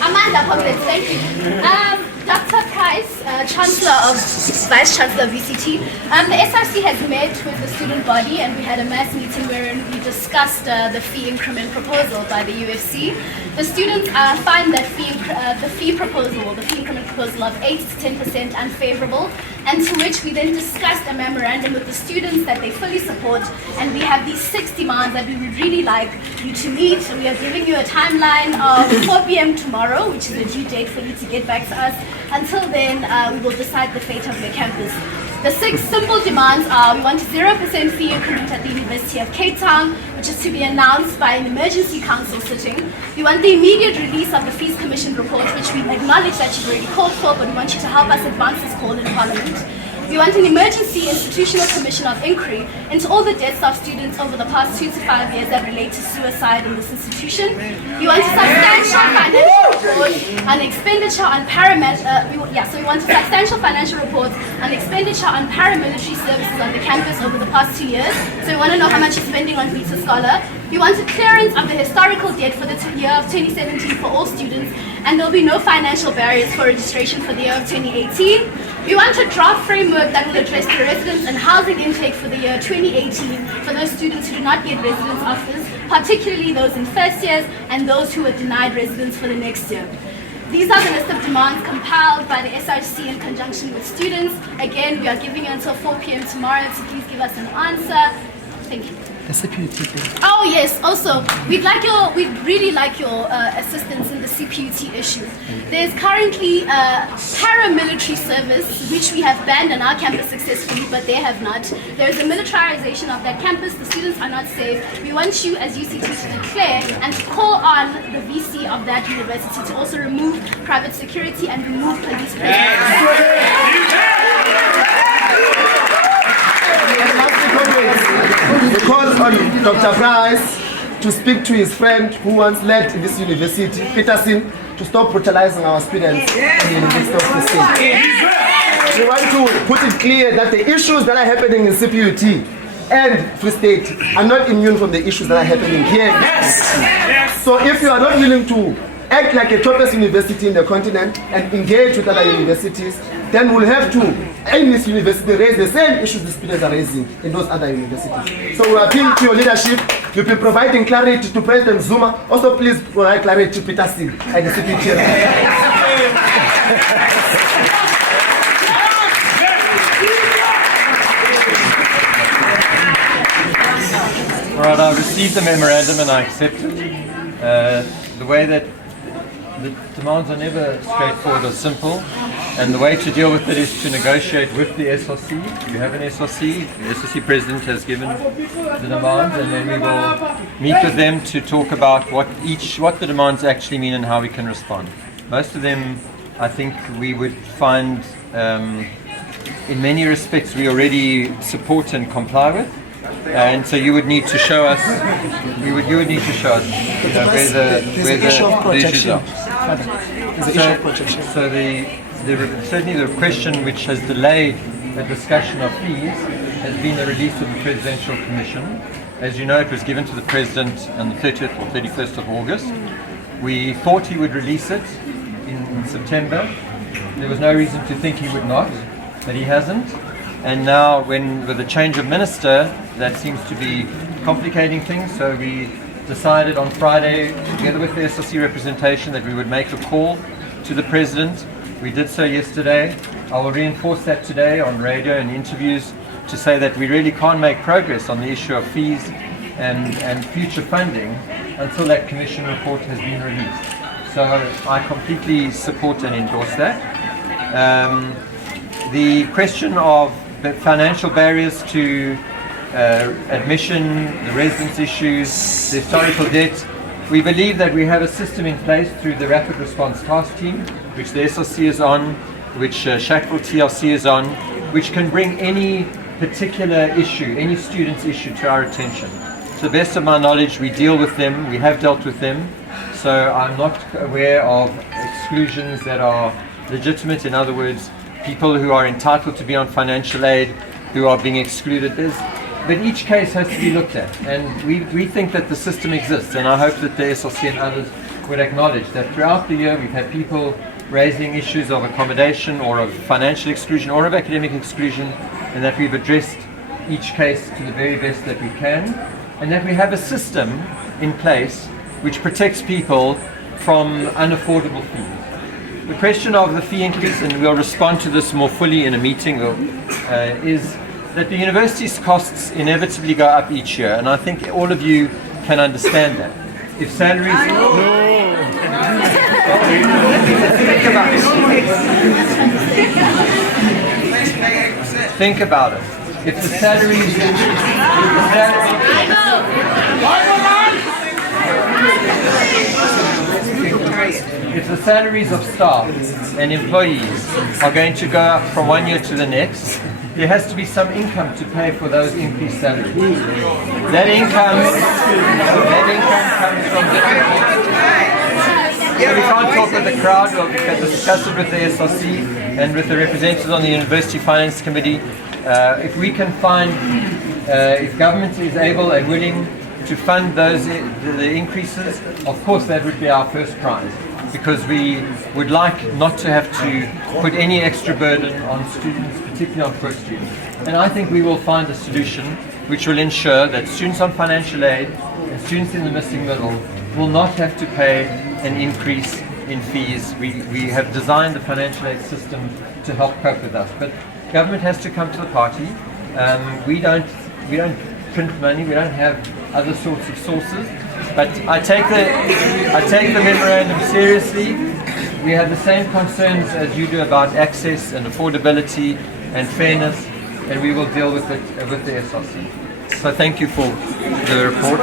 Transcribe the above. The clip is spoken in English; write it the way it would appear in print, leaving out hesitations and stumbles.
Amanda Poglitz, thank you. Dr. Price, Chancellor of Vice Chancellor of UCT. The SRC has met with the student body and we had a mass meeting wherein we discussed the fee increment proposal by the UFC. The students find that the fee increment proposal of 8 to 10% unfavorable, and to which we then discussed a memorandum with the students that they fully support, and we have these 6 demands that we would really like you to meet. We are giving you a timeline of 4 p.m. tomorrow, which is the due date for you to get back to us. Until then, we will decide the fate of your campus. The 6 simple demands are: we want a 0% fee increment at the University of Cape Town, which is to be announced by an emergency council sitting. We want the immediate release of the Fees Commission report, which we acknowledge that you've already called for, but we want you to help us advance this call in Parliament. We want an emergency institutional commission of inquiry into all the deaths of students over the past 2 to 5 years that relate to suicide in this institution. We want a substantial financial report on expenditure on we want a substantial financial report on expenditure on paramilitary services on the campus over the past 2 years. So we want to know how much you're spending on Vita Scholar. We want a clearance of the historical debt for the year of 2017 for all students, and there will be no financial barriers for registration for the year of 2018. We want a draft framework that will address the residence and housing intake for the year 2018 for those students who do not get residence offers, particularly those in first years and those who were denied residence for the next year. These are the list of demands compiled by the SRC in conjunction with students. Again, we are giving you until 4 p.m. tomorrow, so please give us an answer. Thank you. The CPUT thing. Oh yes, also we'd really like your assistance in the CPUT issue. There's currently paramilitary service which we have banned on our campus successfully, but they have not. There is a militarization of that campus. The students are not safe. We want you as UCT to declare and to call on the VC of that university to also remove private security and remove police presence. We call on Dr. Price to speak to his friend who once led in this university, Peterson, to stop brutalizing our students in the University of the State. We want to put it clear that the issues that are happening in CPUT and Free State are not immune from the issues that are happening here. So if you are not willing to act like a topest university in the continent and engage with other universities, then we'll have to, in this university, raise the same issues the students are raising in those other universities. So we appeal to your leadership. You'll be providing clarity to President Zuma. Also, please provide clarity to Peter Singh and the CPT. All right, I received the memorandum and I accept it. The way that the demands are never straightforward or simple, and the way to deal with it is to negotiate with the SRC. You have an SRC, the SRC president has given the demands, and then we will meet with them to talk about what the demands actually mean and how we can respond. Most of them, I think, we would find in many respects we already support and comply with. And so you would need to show us. You would need to show us where the issues are. So certainly the question which has delayed the discussion of fees has been the release of the Presidential Commission. As you know, it was given to the President on the 30th or 31st of August. We thought he would release it in September. There was no reason to think he would not, but he hasn't. And now, with the change of minister, that seems to be complicating things. So we decided on Friday, together with the SRC representation, that we would make a call to the President. We did so yesterday. I will reinforce that today on radio and interviews to say that we really can't make progress on the issue of fees and future funding until that Commission report has been released. So I completely support and endorse that. The question of the financial barriers to admission, the residence issues, the historical debt, we believe that we have a system in place through the Rapid Response Task Team, which the SRC is on, which Shackville TLC is on, which can bring any particular issue, any student's issue to our attention. To the best of my knowledge, we deal with them, we have dealt with them, so I'm not aware of exclusions that are legitimate. In other words, people who are entitled to be on financial aid who are being excluded. But each case has to be looked at, and we think that the system exists, and I hope that the SRC and others would acknowledge that throughout the year we've had people raising issues of accommodation or of financial exclusion or of academic exclusion, and that we've addressed each case to the very best that we can, and that we have a system in place which protects people from unaffordable fees. The question of the fee increase, and we'll respond to this more fully in a meeting, is that the university's costs inevitably go up each year, and I think all of you can understand that. If salaries... Think about it. If the salaries... If the salaries of staff and employees are going to go up from one year to the next, there has to be some income to pay for those increased salaries. That income comes from different... So we can't talk with the crowd. We'll discuss it with the SRC and with the representatives on the University Finance Committee. If we can find, if government is able and willing to fund those the increases, of course that would be our first prize, because we would like not to have to put any extra burden on students, particularly on poor students. And I think we will find a solution which will ensure that students on financial aid and students in the missing middle will not have to pay an increase in fees. We have designed the financial aid system to help cope with us. But government has to come to the party. We don't print money. We don't have other sorts of sources. But I take the memorandum seriously. We have the same concerns as you do about access and affordability and fairness, and we will deal with it with the SRC. So thank you for the report.